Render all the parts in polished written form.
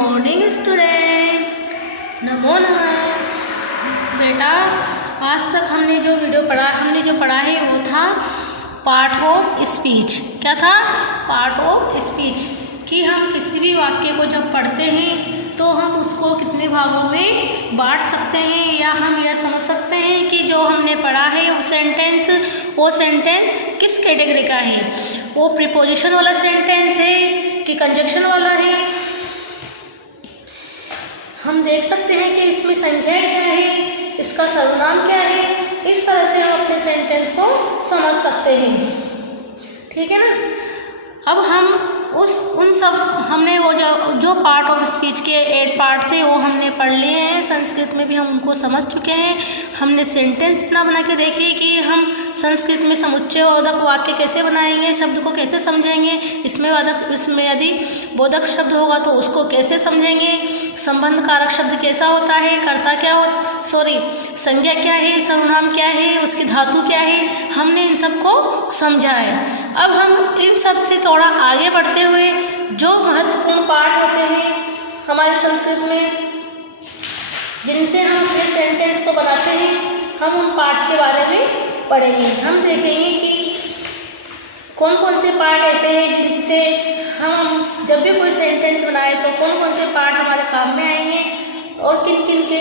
Morning student, नमो नमः। बेटा, आज तक हमने जो पढ़ा है वो था पार्ट ऑफ स्पीच। क्या था? Part of speech. कि हम किसी भी वाक्य को जब पढ़ते हैं तो हम उसको कितने भागों में बांट सकते हैं, या हम यह समझ सकते हैं कि जो हमने पढ़ा है वो सेंटेंस किस कैटेगरी का है। वो प्रीपोजिशन वाला सेंटेंस है कि कंजक्शन वाला है। हम देख सकते हैं कि इसमें संख्या क्या है, इसका सर्वनाम क्या है। इस तरह से हम अपने सेंटेंस को समझ सकते हैं। ठीक है ना। अब हम हमने वो जो पार्ट ऑफ स्पीच के 8 पार्ट थे वो हमने पढ़ लिए हैं। संस्कृत में भी हम उनको समझ चुके हैं। हमने सेंटेंस बना के देखे कि हम संस्कृत में समुच्चय बोधक वाक्य कैसे बनाएंगे, शब्द को कैसे समझेंगे, इसमें यदि बोधक शब्द होगा तो उसको कैसे समझेंगे, संबंध कारक शब्द कैसा होता है, कर्ता क्या संज्ञा क्या है, सर्वनाम क्या है, उसकी धातु क्या है, हमने इन सब को समझा है। अब हम इन सब से थोड़ा आगे बढ़ते हुए जो महत्वपूर्ण पार्ट होते हैं हमारे संस्कृत में, जिनसे हम अपने सेंटेंस को बनाते हैं, हम उन पार्ट्स के बारे में पढ़ेंगे। हम देखेंगे कि कौन कौन से पार्ट ऐसे हैं जिनसे हम जब भी कोई सेंटेंस बनाए तो कौन कौन से पार्ट हमारे काम में आएंगे और किन किन के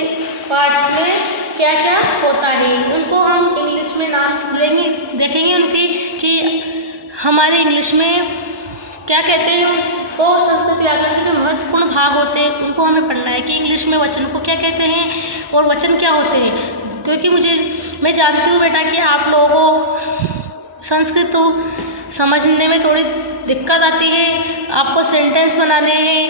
पार्ट्स में क्या क्या होता है। उनको हम इंग्लिश में नाम लेंगे, देखेंगे उनकी कि हमारे इंग्लिश में क्या कहते हैं। वो संस्कृत व्याकरण के जो महत्वपूर्ण भाग होते हैं उनको हमें पढ़ना है कि इंग्लिश में वचन को क्या कहते हैं और वचन क्या होते हैं। क्योंकि मैं जानती हूँ बेटा कि आप लोगों को संस्कृत तो समझने में थोड़ी दिक्कत आती है। आपको सेंटेंस बनाने हैं,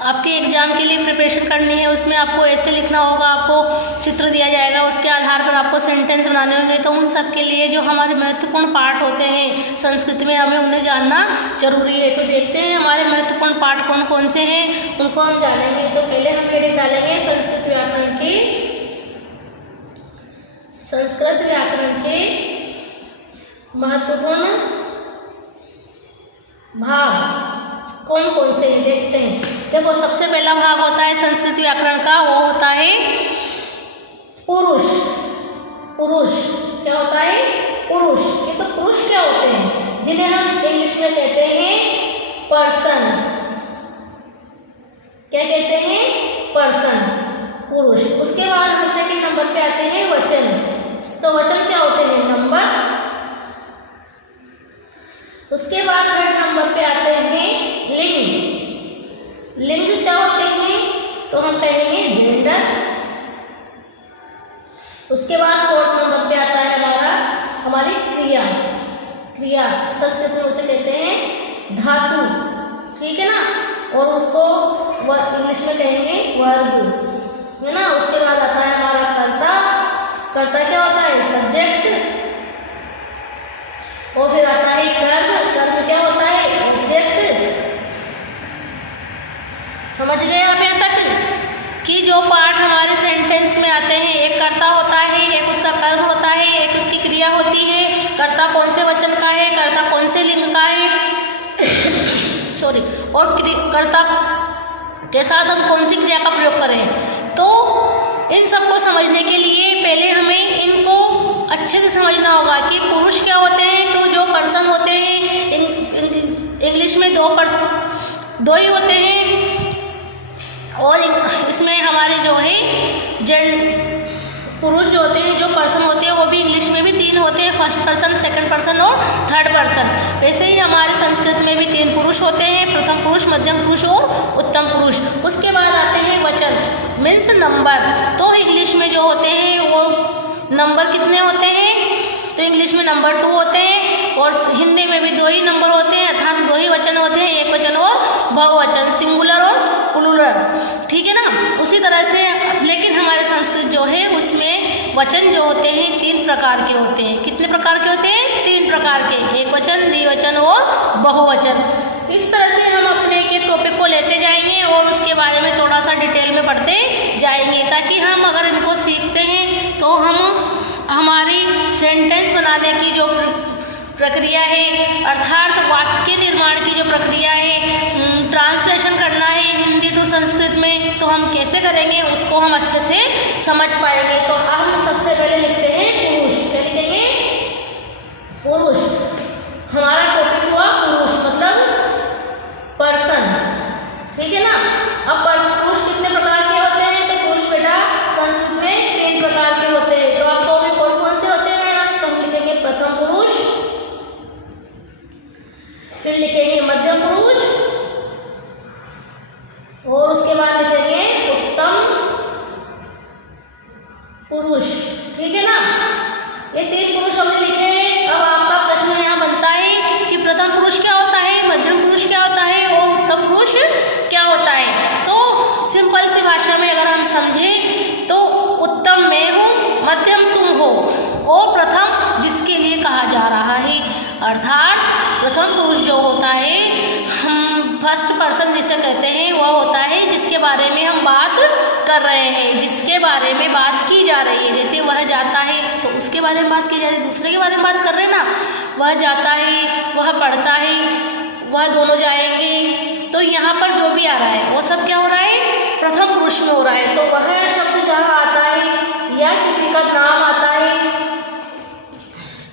आपके एग्ज़ाम के लिए प्रिपरेशन करनी है, उसमें आपको ऐसे लिखना होगा, आपको चित्र दिया जाएगा, उसके आधार पर आपको सेंटेंस बनाने होंगे। तो उन सब के लिए जो हमारे महत्वपूर्ण पार्ट होते हैं संस्कृत में, हमें उन्हें जानना जरूरी है। तो देखते हैं हमारे महत्वपूर्ण पार्ट कौन कौन से हैं, उनको हम जानेंगे। तो पहले हम हेडिंग डालेंगे संस्कृत व्याकरण के महत्वपूर्ण भाग कौन कौन से देखते हैं। देखो, सबसे पहला भाग होता है संस्कृत व्याकरण का, वो होता है पुरुष। क्या होता है? पुरुष। ये तो पुरुष क्या होते हैं, जिन्हें हम इंग्लिश में कहते हैं पर्सन। क्या कहते हैं? पर्सन, पुरुष। उसके बाद हम सेकंड नंबर पे आते हैं वचन। तो वचन क्या होते हैं? नंबर। उसके बाद थर्ड नंबर पे आते हैं लिंग। लिंग क्या होते हैं? तो हम कहेंगे जेंडर। उसके बाद फोर्थ नंबर पे आता है हमारी क्रिया। संस्कृत में उसे कहते हैं धातु। ठीक है ना। और उसको इंग्लिश में कहेंगे वर्ब, है ना। उसके बाद आता है हमारा कर्ता क्या होता है? सब्जेक्ट। और फिर आता है कर्म क्या होता है? ऑब्जेक्ट। समझ गए आप यहाँ तक कि जो पार्ट हमारे सेंटेंस में आते हैं, एक कर्ता होता है, एक उसका कर्म होता है, एक उसकी क्रिया होती है। कर्ता कौन से वचन का है, कर्ता कौन से लिंग का है और कर्ता के साथ हम कौन सी क्रिया का प्रयोग करें। तो इन सबको समझने के लिए पहले हमें इनको अच्छे से समझना होगा कि पुरुष क्या होते हैं। तो जो पर्सन होते हैं इंग्लिश में दो ही होते हैं, और इसमें हमारे जो है पुरुष जो होते हैं, जो पर्सन होते हैं, वो भी इंग्लिश में भी 3 होते हैं, फर्स्ट पर्सन, सेकंड पर्सन और थर्ड पर्सन। वैसे ही हमारे संस्कृत में भी 3 पुरुष होते हैं, प्रथम पुरुष, मध्यम पुरुष और उत्तम पुरुष। उसके बाद आते हैं वचन, मीन्स नंबर। तो इंग्लिश में जो होते हैं वो नंबर कितने होते हैं? तो इंग्लिश में नंबर 2 होते हैं, और हिंदी में भी 2 ही नंबर होते हैं, अर्थात 2 ही वचन होते हैं, एक वचन और बहुवचन, सिंगुलर और प्लूरल। ठीक है ना। उसी तरह से लेकिन हमारे संस्कृत जो है उसमें वचन जो होते हैं 3 प्रकार के होते हैं। कितने प्रकार के होते हैं? 3 प्रकार के, एक वचन, द्विवचन और बहुवचन। इस तरह से हम अपने के टॉपिक को लेते जाएंगे और उसके बारे में थोड़ा सा डिटेल में पढ़ते जाएंगे, ताकि हम अगर इनको सीखते हैं तो हम हमारी सेंटेंस बनाने की जो प्रक्रिया है, अर्थात वाक्य निर्माण की जो प्रक्रिया है, ट्रांसलेशन से करेंगे उसको हम अच्छे से समझ पाएंगे। तो अब हम सबसे पहले लिखते हैं पुरुष। क्या लिखेंगे? पुरुष। हमारा टॉपिक हुआ पुरुष मतलब पर्सन, ठीक है ना। अब पुरुष कितने प्रकार के होते हैं? तो पुरुष बेटा संस्कृत में 3 प्रकार के होते हैं। तो आपको भी कौन कौन से होते हैं मैडम? तो हम लिखेंगे प्रथम पुरुष, फिर लिखेंगे मध्यम पुरुष और उसके बाद लिखेंगे उत्तम पुरुष, ठीक है ना। ये 3 पुरुष हमने लिखे हैं। अब आपका प्रश्न यहाँ बनता है कि प्रथम पुरुष क्या होता है, मध्यम पुरुष क्या होता है और उत्तम पुरुष क्या होता है। तो सिंपल सी भाषा में अगर हम समझें तो उत्तम मैं हूँ, मध्यम तुम हो और प्रथम जिसके लिए कहा जा रहा है। अर्थात प्रथम पुरुष जो होता है, हम फर्स्ट पर्सन जिसे कहते हैं, वह होता है जिसके बारे में हम बात कर रहे हैं, जिसके बारे में बात की जा रही है। जैसे वह जाता है तो उसके बारे में बात की जा रही है, दूसरे के बारे में बात कर रहे हैं ना। वह जाता है, वह पढ़ता है, वह दोनों जाएंगे। तो यहाँ पर जो भी आ रहा है वो सब क्या हो रहा है? प्रथम पुरुष में हो रहा है। तो वह शब्द जहाँ आता है या किसी का नाम आता है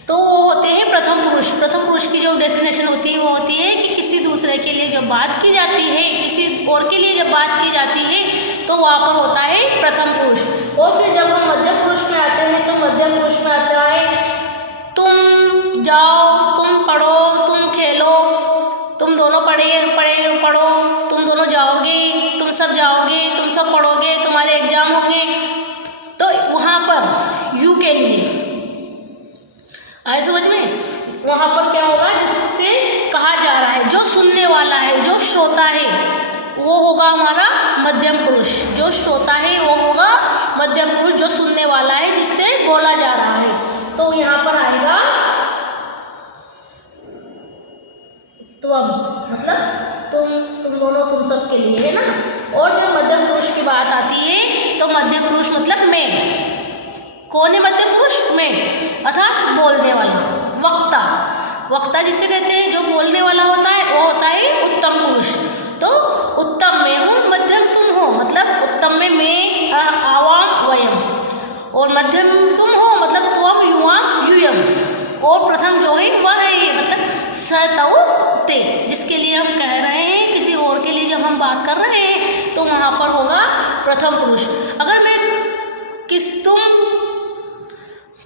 तो वो होते हैं प्रथम पुरुष। प्रथम पुरुष की जो डेफिनेशन होती है वो होती है कि किसी दूसरे के लिए जब बात की जाती है, किसी और के लिए जब बात की जाती है तो वहाँ पर होता है प्रथम पुरुष। और फिर जब हम मध्यम पुरुष में आते हैं तो मध्यम पुरुष में आता है तुम जाओ, तुम पढ़ो, तुम खेलो, तुम दोनों पढ़ो, तुम दोनों जाओगे, तुम सब जाओगे, तुम सब पढ़ोगे, तुम्हारे एग्जाम होंगे। तो वहाँ पर यू के लिए आए समझ में? वहाँ पर क्या होगा? जिससे कहा जा रहा है, जो सुनने वाला है, जो श्रोता है, वो होगा हमारा मध्यम पुरुष। जो श्रोता है वो होगा मध्यम पुरुष, जो सुनने वाला है, जिससे बोला जा रहा है। तो यहाँ पर आएगा तुम, मतलब तुम दोनों, तुम सब के लिए, है ना। और जब मध्यम पुरुष की बात आती है तो मध्यम पुरुष मतलब मैं। कौन है मध्यम पुरुष? में, अर्थात बोलने वाला, वक्ता। वक्ता जिसे कहते हैं, जो बोलने वाला होता है, वो होता है उत्तम पुरुष। तो उत्तम मैं हूँ, मध्यम तुम हो, मतलब उत्तम में मैं, आवाम, वयम, और मध्यम तुम हो मतलब त्वम, युवाम, यूयम, और प्रथम जो है वह है मतलब स, तौ, ते, जिसके लिए हम कह रहे हैं, किसी और के लिए जब हम बात कर रहे हैं तो वहाँ पर होगा प्रथम पुरुष। अगर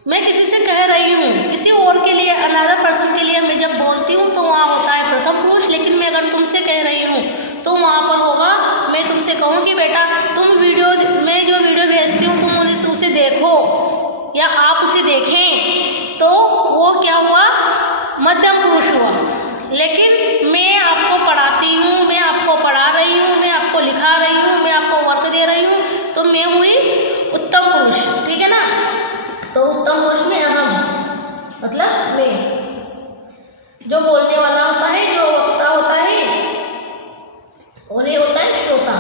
मैं किसी से कह रही हूँ, किसी और के लिए, अनदर पर्सन के लिए मैं जब बोलती हूँ तो वहाँ होता है प्रथम पुरुष। लेकिन मैं अगर तुमसे कह रही हूँ तो वहाँ पर होगा, मैं तुमसे कहूँ कि बेटा तुम मैं जो वीडियो भेजती हूँ तुम उसे देखो या आप उसे देखें, तो वो क्या हुआ? मध्यम पुरुष हुआ। लेकिन मैं आपको पढ़ाती हूँ, मैं आपको पढ़ा रही हूँ, मैं आपको लिखा रही हूँ, मैं आपको वर्क दे रही हूँ, तो मैं हुई उत्तम पुरुष, ठीक है ना। तो उत्तम पुरुष में अहम मतलब मैं, जो बोलने वाला होता है, जो वक्ता होता है, और ये होता है श्रोता,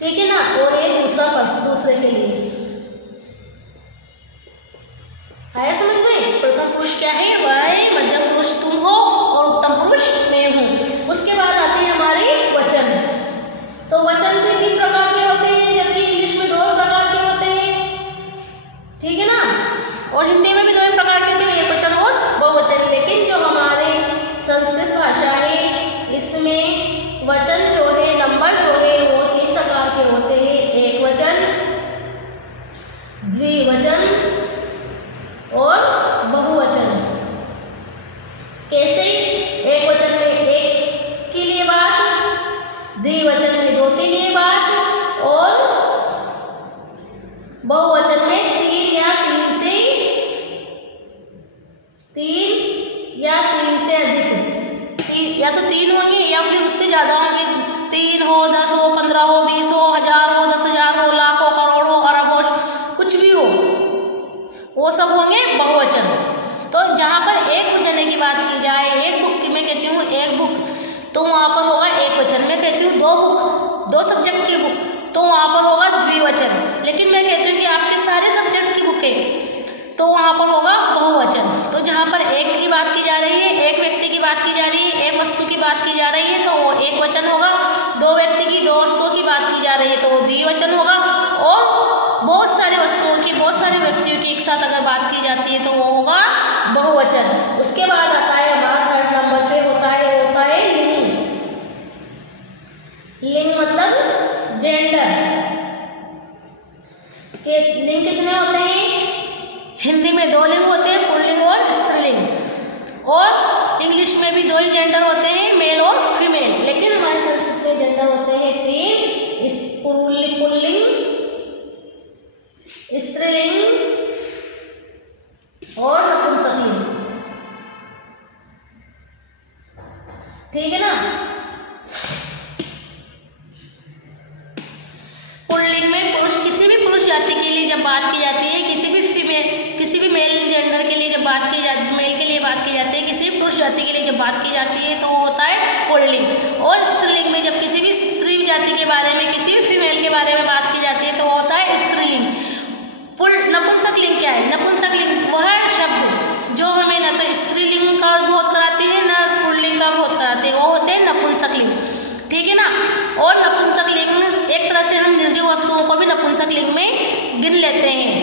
ठीक है ना। और ये दूसरे के लिए आया समझ में? प्रथम पुरुष क्या है? वह है मध्यम पुरुष तुम हो और उत्तम पुरुष मैं हूँ। उसके बाद आते हैं हमारे वचन। तो वचन भी 3 प्रकार के होते हैं, जबकि इंग्लिश में 2 प्रकार के होते हैं, ठीक है ना। और हिंदी में भी 2 प्रकार के होते हैं, एकवचन और बहुवचन। लेकिन जो हमारे संस्कृत भाषा है, इसमें वचन जो है, नंबर जो है, वो 3 प्रकार के होते हैं, एकवचन, द्विवचन और बहुवचन। कैसे? एक वचन में 1 के लिए बात, द्विवचन में 2 के लिए बात, और बहुवचन में 3 या 3 से अधिक, या तो 3 होंगे या फिर उससे ज़्यादा होंगे। 3 हो, 10 हो, 15 हो, 20 हो, 1000 हो, 10,000 हो, लाख हो, करोड़ हो, अरब हो, कुछ भी हो, वो सब होंगे बहुवचन। तो जहाँ पर एक जने की बात की जाए, एक बुक की मैं कहती हूँ एक बुक, तो वहाँ पर होगा एक वचन। मैं कहती हूँ 2 बुक, 2 सब्जेक्ट की बुक, तो वहाँ पर होगा द्विवचन। लेकिन मैं कहती हूँ कि आपके सारे सब्जेक्ट की बुकें, तो वहाँ पर होगा बहुवचन। तो जहाँ पर एक की बात की जा रही है, एक व्यक्ति की बात की जा रही है, एक वस्तु की बात की जा रही है, तो वो एक वचन होगा। 2 व्यक्ति की, 2 वस्तुओं की बात की जा रही है तो वो द्विवचन होगा, और बहुत सारे वस्तुओं की, बहुत सारे व्यक्तियों की एक साथ अगर बात की जाती है तो वो होगा बहुवचन। उसके बाद आता है हमारा थर्ड नंबर पे होता है लिंग। लिंग मतलब जेंडर के लिंग कितने होते हैं? हिंदी में 2 लिंग होते हैं, पुल्लिंग और स्त्रीलिंग, और इंग्लिश में भी 2 ही जेंडर होते हैं, मेल और फीमेल। लेकिन हमारे संस्कृत में जेंडर होते हैं 3, पुल्लिंग, स्त्रीलिंग और नपुंसकलिंग। ठीक है ना? पुल्लिंग में पुरुष, किसी भी पुरुष जाति के लिए जब बात की जाती है, किसी भी मेल जेंडर के लिए जब बात की जाती, मेल के लिए बात की जाती है, किसी भी पुरुष जाति के लिए जब बात की जाती है तो वो होता है पुल्लिंग। और स्त्रीलिंग में जब किसी भी स्त्री जाति के बारे में, किसी भी फीमेल के बारे में बात की जाती है तो वो होता है स्त्रीलिंग। नपुंसकलिंग क्या है? नपुंसकलिंग वह शब्द जो हमें न तो स्त्रीलिंग का बोध कराते हैं न पुल्लिंग का बोध कराते हैं, वो होते हैं नपुंसकलिंग। ठीक है ना? और नपुंसकलिंग एक तरह से हम निर्जीव वस्तुओं को भी नपुंसकलिंग में गिन लेते हैं।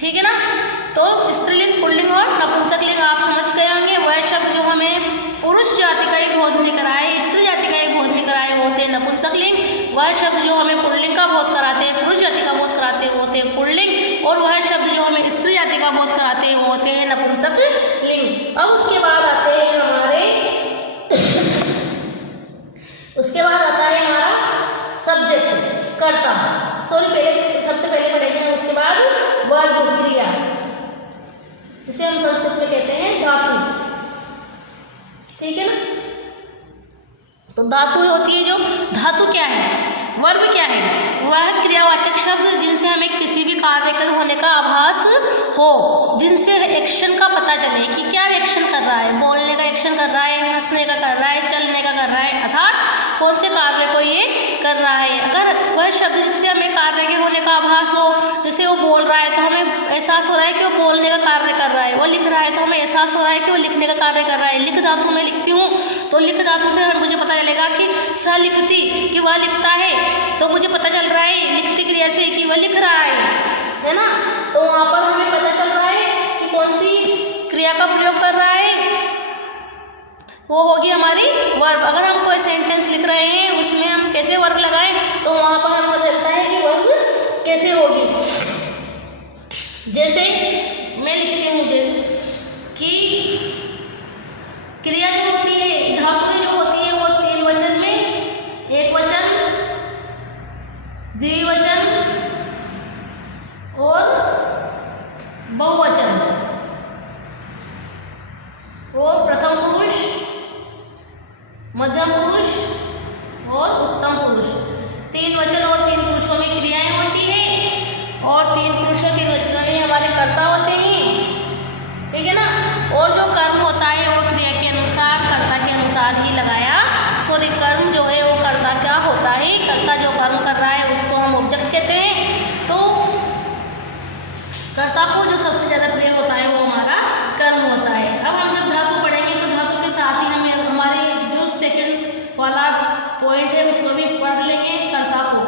ठीक है ना? तो स्त्रीलिंग, पुल्लिंग और नपुंसकलिंग आप समझ गए होंगे। वह शब्द जो हमें पुरुष जाति का ही बोध लेकर आए, स्त्री जाति का ही बोध लेकर आए, वो होते हैं नपुंसकलिंग। वह शब्द जो हमें पुल्लिंग का बोध कराते हैं, पुरुष जाति का बोध कराते हैं, वो होते हैं पुल्लिंग। और वह शब्द जो हमें स्त्री जाति का बोध कराते हैं, वो होते हैं नपुंसकलिंग। अब उसके बाद आते हैं हमारा सब्जेक्ट, कर्ता। सबसे पहले पढ़ेंगे, उसके बाद वर्ब, क्रिया, जिसे हम संस्कृत में कहते हैं धातु। ठीक है ना? तो धातु होती है जो, धातु क्या है? वर्ब क्या है? वह क्रियावाचक शब्द जिनसे हमें किसी भी कार्य के होने का आभास हो, जिनसे एक्शन का पता चले कि क्या एक्शन कर रहा है, बोलने का एक्शन कर रहा है, हंसने का कर रहा है, चलने का कर रहा है, अर्थात कौन से कार्य को ये कर रहा है। अगर वह शब्द जिससे हमें कार्य के होने का आभास हो, जैसे वो बोल रहा है तो हमें एहसास हो रहा है कि वो बोलने का कार्य कर रहा है, वो लिख रहा है तो हमें एहसास हो रहा है कि वो लिखने का कार्य कर रहा है। लिख धातु में लिखती हूँ तो लिख धातु से मुझे पता चलेगा कि स लिखती, कि वह लिखता है, तो मुझे पता चल रहा है लिखती क्रिया से कि वह लिख रहा है ना? तो वहाँ पर हमें पता चल रहा है कि कौन सी क्रिया का प्रयोग कर रहा है, वो होगी हमारी वर्ब। अगर हम कोई सेंटेंस लिख रहे हैं उसमें हम कैसे वर्ब लगाएं, तो वहाँ पर हमें पता चलता है कि वर्ब कैसे होगी। जैसे मैं लिखती हूँ कि क्रिया जो होती है, धातुएं जो होती है, वो 3 वचन में, एक वचन, द्विवचन और बहुवचन, और प्रथम पुरुष, मध्यम पुरुष और उत्तम पुरुष। 3 वचन और 3 पुरुषों में क्रियाएं होती हैं, और 3 पुरुषों 3 वचनों में हमारे कर्ता होते हैं। ठीक है ना? और जो कर्म होता है वो क्रिया के अनुसार, कर्ता के अनुसार ही लगाया। कर्म जो है वो कर्ता क्या होता है? कर्ता जो कर्म कर रहा है उसको हम ऑब्जेक्ट कहते हैं। तो कर्ता को जो सबसे ज़्यादा प्रिय होता है वो हमारा कर्म होता है। अब हम जब धातु पढ़ेंगे तो धातु के साथ ही हमें हमारे जो सेकंड वाला पॉइंट है उसको भी पढ़ लेंगे, कर्ता को।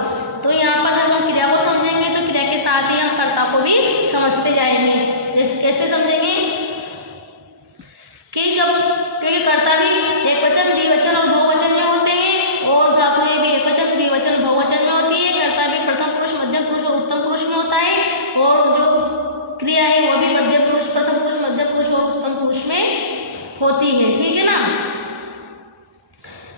तो यहाँ पर जब हम क्रिया को समझेंगे तो क्रिया के साथ ही हम कर्ता को भी समझते जाएंगे। कैसे समझेंगे? कि क्योंकि कर्ता भी एक वचन, द्विवचन और बहुवचन में होते हैं, और धातुएं भी एक वचन, द्विवचन, बहुवचन में होती है। कर्ता भी प्रथम पुरुष, मध्यम पुरुष और उत्तम पुरुष में होता है, और जो क्रिया है वो भी मध्यम पुरुष, प्रथम पुरुष, मध्यम पुरुष और उत्तम पुरुष में होती है। ठीक है ना?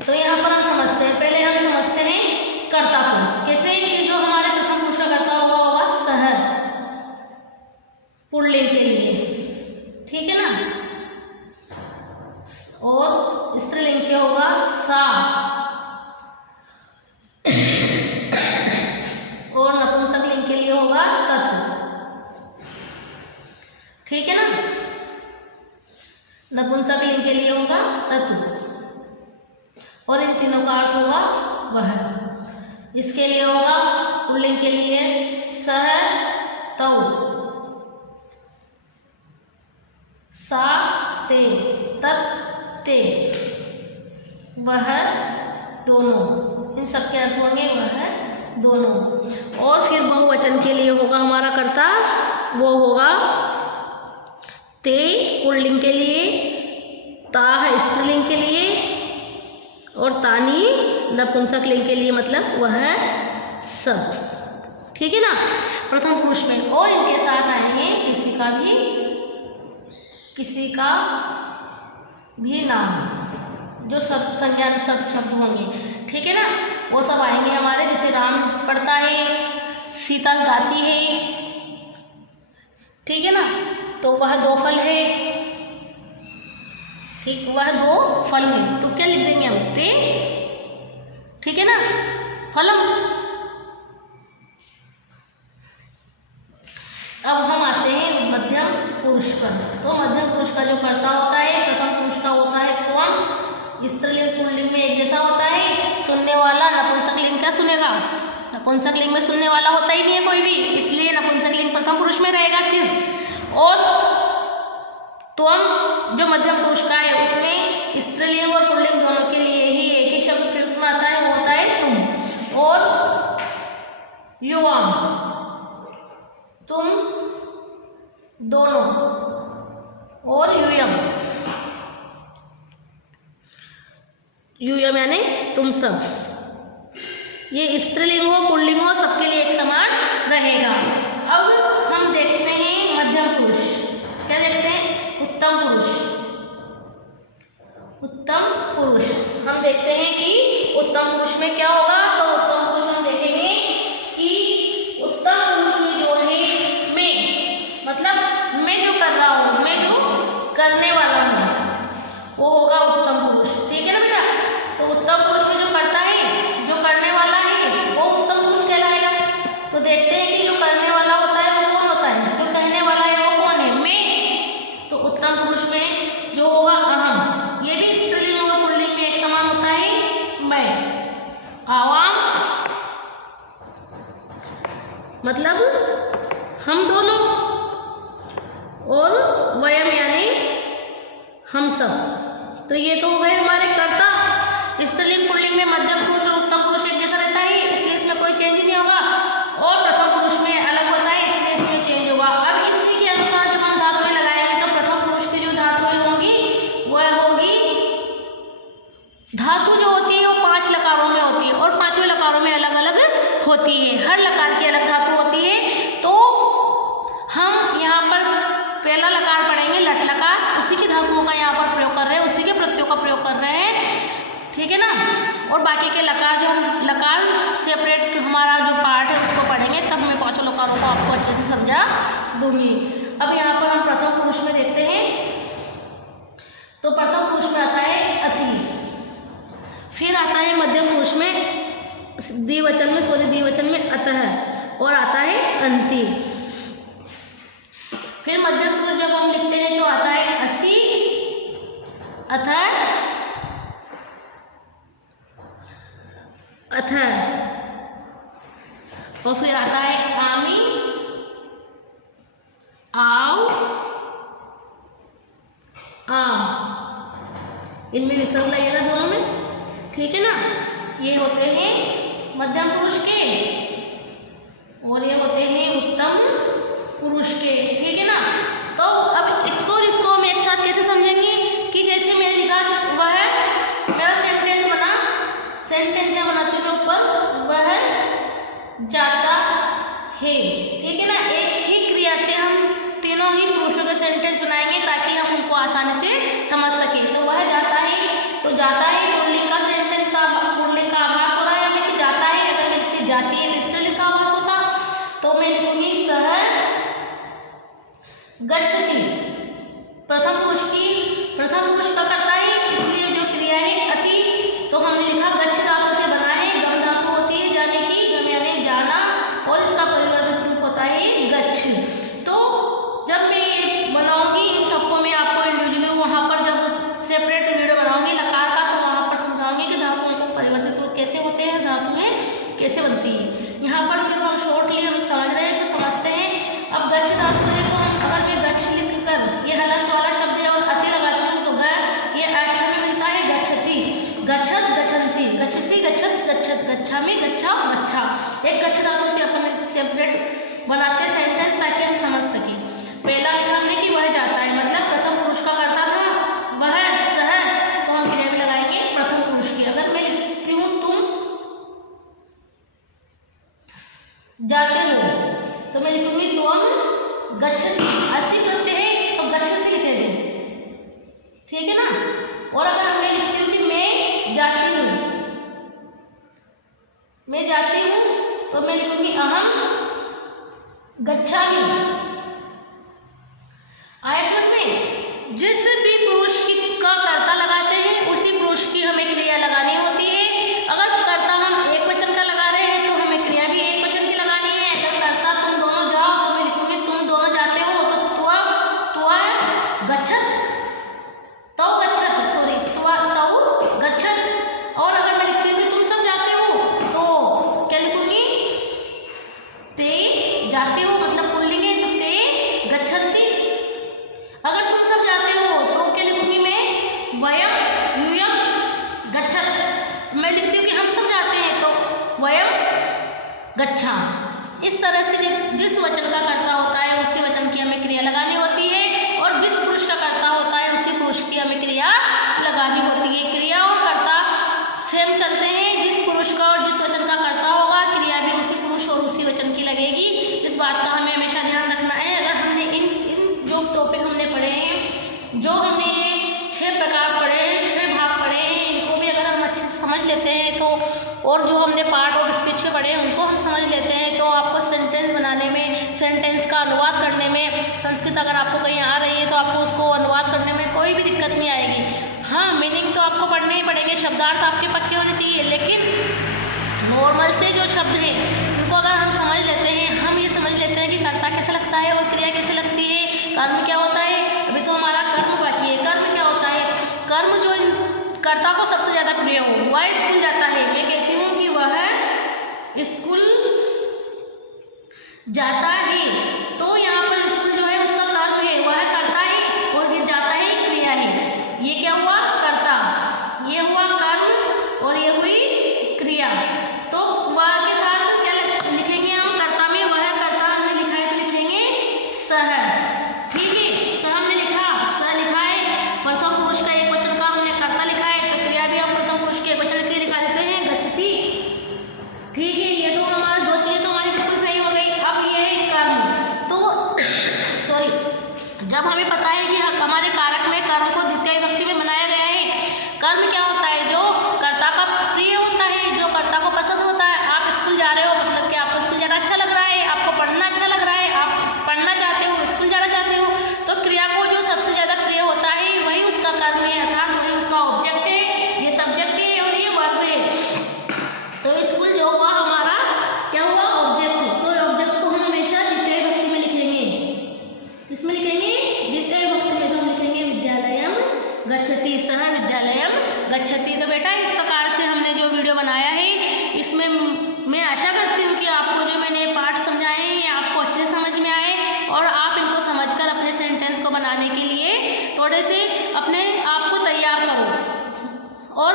तो यहाँ पर हम समझते हैं, पहले हम समझते हैं कर्ता को। कैसे? कि जो हमारे प्रथम पुरुष का कर्ता होगा सह, पुल्लिंग के लिए। ठीक है ना? और स्त्रीलिंग के होगा सा, और नपुंसकलिंग के लिए होगा तत्। ठीक है ना? नपुंसकलिंग के लिए होगा तत्, और इन तीनों का अर्थ होगा वह। इसके लिए होगा पुल्लिंग के लिए सह, तौ, सा, ते, तत्, ते, वह, दोनों। इन सब के अर्थ होंगे वह, दोनों। और फिर बहुवचन के लिए होगा हमारा कर्ता, वो होगा ते पुल्लिंग के लिए, ता है स्त्रीलिंग के लिए, और तानी नपुंसक लिंग के लिए, मतलब वह है सब। ठीक है ना, प्रथम पुरुष में। और इनके साथ आएंगे किसी का भी नाम, जो सब संज्ञा सब शब्द होंगे। ठीक है ना, वो सब आएंगे हमारे। जैसे राम पढ़ता है, सीता गाती है, ठीक है ना, तो वह दो फल है। ठीक, वह दो फल है, तो क्या लिख देंगे हम? ते, ठीक है ना, फलम। अब हम आते हैं मध्यम पुरुष पर। तो मध्यम पुरुष का जो कर्ता होता है, प्रथम पुरुष का होता है त्वम, स्त्रीलिंग पुल्लिंग में एक जैसा होता है। सुनने वाला, नपुंसक लिंग क्या सुनेगा? नपुंसक लिंग में सुनने वाला होता ही नहीं है कोई भी, इसलिए नपुंसक लिंग प्रथम पुरुष में रहेगा सिर्फ। और त्वम जो मध्यम पुरुष का है, उसमें स्त्रीलिंग और पुल्लिंग दोनों के लिए ही एक ही शब्द प्रयुक्त में आता है, वो होता है तुम। और युवाम, तुम दोनों। और यूयम, यूयम यानी तुम सब। ये स्त्रीलिंग हो पुल्लिंग हो सबके लिए एक समान रहेगा। अब हम देखते हैं मध्यम पुरुष। क्या देखते हैं? उत्तम पुरुष। उत्तम पुरुष हम देखते हैं कि उत्तम पुरुष में क्या होगा। तो उत्तम पुरुष हम देखेंगे कि उत्तम पुरुष में जो है मैं, मतलब मैं जो कर रहा हूँ, मैं जो करने वाला हूँ, वो होगा उत्तम पुरुष। ठीक है ना बेटा, तो उत्तम पुरुष में जो करता है, जो करने वाला है, वो उत्तम पुरुष कहलाएगा। तो देखते हैं कि जो करने वाला होता है वो कौन होता है, जो कहने वाला है वो कौन है? मैं। तो उत्तम पुरुष में जो होगा अहम, ये भी स्त्रीलिंग और पुल्लिंग में एक समान होता है, मैं। आवाम मतलब हम दोनों, और वयम यानी हम सब। तो ये तो हो गए हमारे कर्ता। स्त्रीलिंग पुल्लिंग में मध्यम पुरुष और उत्तम पुरुष एक जैसा रहता है, इसलिए इसमें कोई चेंज नहीं होगा। और प्रथम पुरुष में अलग होता है, इसलिए इसमें चेंज होगा। अब इसी के अनुसार जब हम धातुएं लगाएंगे तो प्रथम पुरुष की जो धातुएं होंगी वह होगी, धातु जो होती है वो 5 लकारों में होती है, और 5 लकारों में अलग अलग होती है। हर लकार की अलग धातु होती है। तो हम यहाँ पर पहला लकार पढ़ेंगे लट लकार, उसी की धातुओं का यहाँ पर प्रयोग कर रहे हैं, उसी के प्रत्ययों का प्रयोग कर रहे हैं। ठीक है ना, और बाकी के लकार जो हम लकार सेपरेट हमारा जो पार्ट है उसको पढ़ेंगे, तब मैं 5 लकारों को आपको अच्छे से समझा दूंगी। अब यहाँ पर हम प्रथम पुरुष में देखते हैं। तो प्रथम पुरुष में आता है अति, फिर आता है मध्यम पुरुष में द्विवचन में अतः, और आता है अंति। फिर मध्यम पुरुष जब हम लिखते हैं तो आता है असि, अथर, और फिर आता है आमी, आओ, आम। इनमें विसर्ग लगेगा दोनों में। ठीक है ना, ये होते हैं मध्यम पुरुष के, और ये होते हैं उत्तम पुरुष के। ठीक है ना, तो अब इसको हम एक साथ कैसे समझेंगे कि जैसे मैंने लिखा वह मेरा सेंटेंस बना, सेंटेंस यहाँ बनाती हूँ मैं ऊपर, वह जाता है। ठीक है ना, एक ही क्रिया से हम तीनों ही पुरुषों के सेंटेंस बनाएंगे ताकि हम उनको आसानी से समझ सकें। तो वह जाता है, तो जाता है पुल्लिंग का सेंटेंस का, पुल्लिंग का आभास हो रहा है हमें कि जाता है। अगर मैं लिखती जाती है तो स्त्रीलिंग का आभास होता, तो मैं लिखूंगी सह गच्छति। प्रथम पुरुष का करता है, इसलिए जो क्रिया है अति, तो हमने लिखा गच्छ धातु से बना है, गम धातु होती है जाने की, गम यानी जाना, और इसका परिवर्तित रूप होता है गच्छ। तो जब मैं ये बनाऊंगी इन सबको मैं आपको इंडिविजुअली वहाँ पर जब सेपरेट वीडियो बनाऊंगी लकार का, तो वहाँ पर समझाऊंगी कि धातुओं को परिवर्तित रूप कैसे होते हैं, धातुएं कैसे बनती है। यहाँ पर सिर्फ हम शॉर्टली हम समझ रहे हैं तो समझते हैं। अब गच्छ धातु है, तो हम अगर मैं गच्छ लिख कर ये हलंत वाला शब्द है और अति लगाती हूँ तो ग, ये अक्षर में मिलता है गच्छति, गच्छत, गच्छन्ति, गच्छसी, गच्छत, गच्छत, गच्छा में गच्छा, गच्छा। अच्छे धातु से अपन सेपरेट बनाते हैं सेंटेंस ताकि हम समझ सकें। पहला लिखा हमने कि वह जाता है, मतलब प्रथम पुरुष का करता था वह सह, तो हम क्रिया भी लगाएंगे प्रथम पुरुष की। अगर मैं लिखती हूँ तुम जाते हो तो मैं लिखूंगी त्वम गच्छसि, असि प्रत्यय है तो गच्छसि लिखेंगे, ठीक है ना। और अगर मैं लिखती हूँ कि मैं जाती हूँ, मैं जाती हूँ तो मैं लिखूंगी अहम गच्छामि। आया समझ में? जिस भी पुरुष की का कर्ता लगाते हैं उसी पुरुष की हमें क्रिया लगानी होती है। अगर कर्ता हम एक वचन का लगा रहे हैं तो हमें क्रिया भी एक वचन की लगानी है। अगर कर्ता तुम दोनों जाओ तो मैं लिखूंगी तुम दोनों जाते हो तो त्वा गच्छत, तौ गच्छत, सॉरी त्वा तौ गच्छत। और अगर मैं लिखती हूँ कि तुम सब जाते हो तो क्या लिखूंगी ते जाते हो, मतलब पुल्लिंग है तो ते गच्छन्ति। अगर तुम सब जाते हो तो क्या लिखूंगी मैं वयम यूयम गच्छत। मैं लिखती हूँ कि हम सब जाते हैं तो वयम गच्छा। इस तरह से जिस वचन का कर्ता होता है उसी वचन की हमें क्रिया लगानी होती है, और जिस पुरुष का कर्ता होता है उसी पुरुष की हमें क्रिया लगानी होती है। क्रिया और कर्ता सेम चलते हैं, जिस पुरुष का और जिस वचन का कर्ता होगा क्रिया भी उसी पुरुष और उसी वचन की लगेगी। इस बात का हमें हमेशा ध्यान रखना है। अगर हमने इन जो टॉपिक हमने पढ़े हैं, जो हमने 6 प्रकार पढ़े हैं, 6 भाग पढ़े हैं, इनको भी अगर हम अच्छे से समझ लेते हैं तो, और जो हमने पार्ट और स्पीच के पढ़े हैं उनको हम समझ लेते हैं तो आपको सेंटेंस बनाने में, सेंटेंस का अनुवाद करने में, संस्कृत अगर आपको कहीं आ रही है तो आपको उसको अनुवाद करने में कोई भी दिक्कत नहीं आएगी। हाँ, मीनिंग तो आपको पढ़ने ही पड़ेंगे, शब्दार्थ आपके पक्के होने चाहिए, लेकिन नॉर्मल से जो शब्द हैं उनको अगर हम समझ लेते हैं, हम ये समझ लेते हैं कि कर्ता कैसे लगता है और क्रिया कैसे लगती है, कर्म क्या होता है। अभी तो हमारा कर्म बाकी है। कर्म क्या होता है? कर्म जो कर्ता को सबसे ज़्यादा प्रिय हो, वह स्कूल जाता है। मैं कहती हूँ कि वह स्कूल जाता है, तो यहाँ पर स्कूल जो है उसका कर्म है, वह करता है, और ये जाता है क्रिया है। ये क्या हुआ? कर्ता, ये हुआ कर्म और ये हुई क्रिया। तो वह के साथ क्या लिखेंगे हम? कर्ता में वह कर्ता हमने लिखा है तो लिखेंगे सह, ठीक है। सह हमने लिखा, सह लिखा है, प्रथम पुरुष का एक वचन का हमने कर्ता लिखा है तो क्रिया भी हम प्रथम पुरुष के एक वचन के लिखा देते हैं गच्छति, ठीक है। ये तो हमारा दो चीजें तो हमारी बिल्कुल सही हो गई। अब ये है कर्म। तो सॉरी, जब हमें पता है कि हमारे कारक में कर्म को द्वितीय विभक्ति में बनाया गया है। कर्म क्या होता है? जो कर्ता का प्रिय होता है, जो कर्ता को पसंद होता है। आप स्कूल जा रहे हो, मतलब कि आपको स्कूल जाना अच्छा लग रहा है, आपको पढ़ना अच्छा लग रहा है, आप पढ़ना चाहते हो, स्कूल जाना चाहते हो, तो क्रिया को जो सबसे ज़्यादा प्रिय होता है वही उसका कर्म है, अर्थात वही उसका ऑब्जेक्ट है, ये सब्जेक्ट है और ये वर्ब है। तो स्कूल जो हुआ हमारा क्या हुआ? ऑब्जेक्ट। तो ऑब्जेक्ट को हम हमेशा द्वितीय विभक्ति में लिखेंगे। किसमें लिखेंगे? द्वितीय विभक्ति में। तो हम लिखेंगे विद्यालयम गच्छति, सह विद्यालयम गच्छति। तो बेटा इस प्रकार से हमने जो वीडियो बनाया है, इसमें मैं आशा करती हूँ कि आपको जो मैंने पार्ट समझाए हैं ये आपको अच्छे समझ में आए, और आप इनको समझकर अपने सेंटेंस को बनाने के लिए थोड़े से अपने आप को तैयार करो, और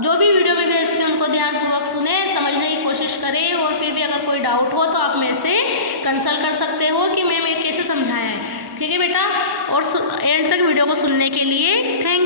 जो भी वीडियो में भेजते हैं उनको ध्यानपूर्वक सुने, समझने की कोशिश करें, और फिर भी अगर कोई डाउट हो तो आप मेरे से कंसल्ट कर सकते हो कि मैं कैसे समझाया है, ठीक है बेटा। और एंड तक वीडियो को सुनने के लिए थैंक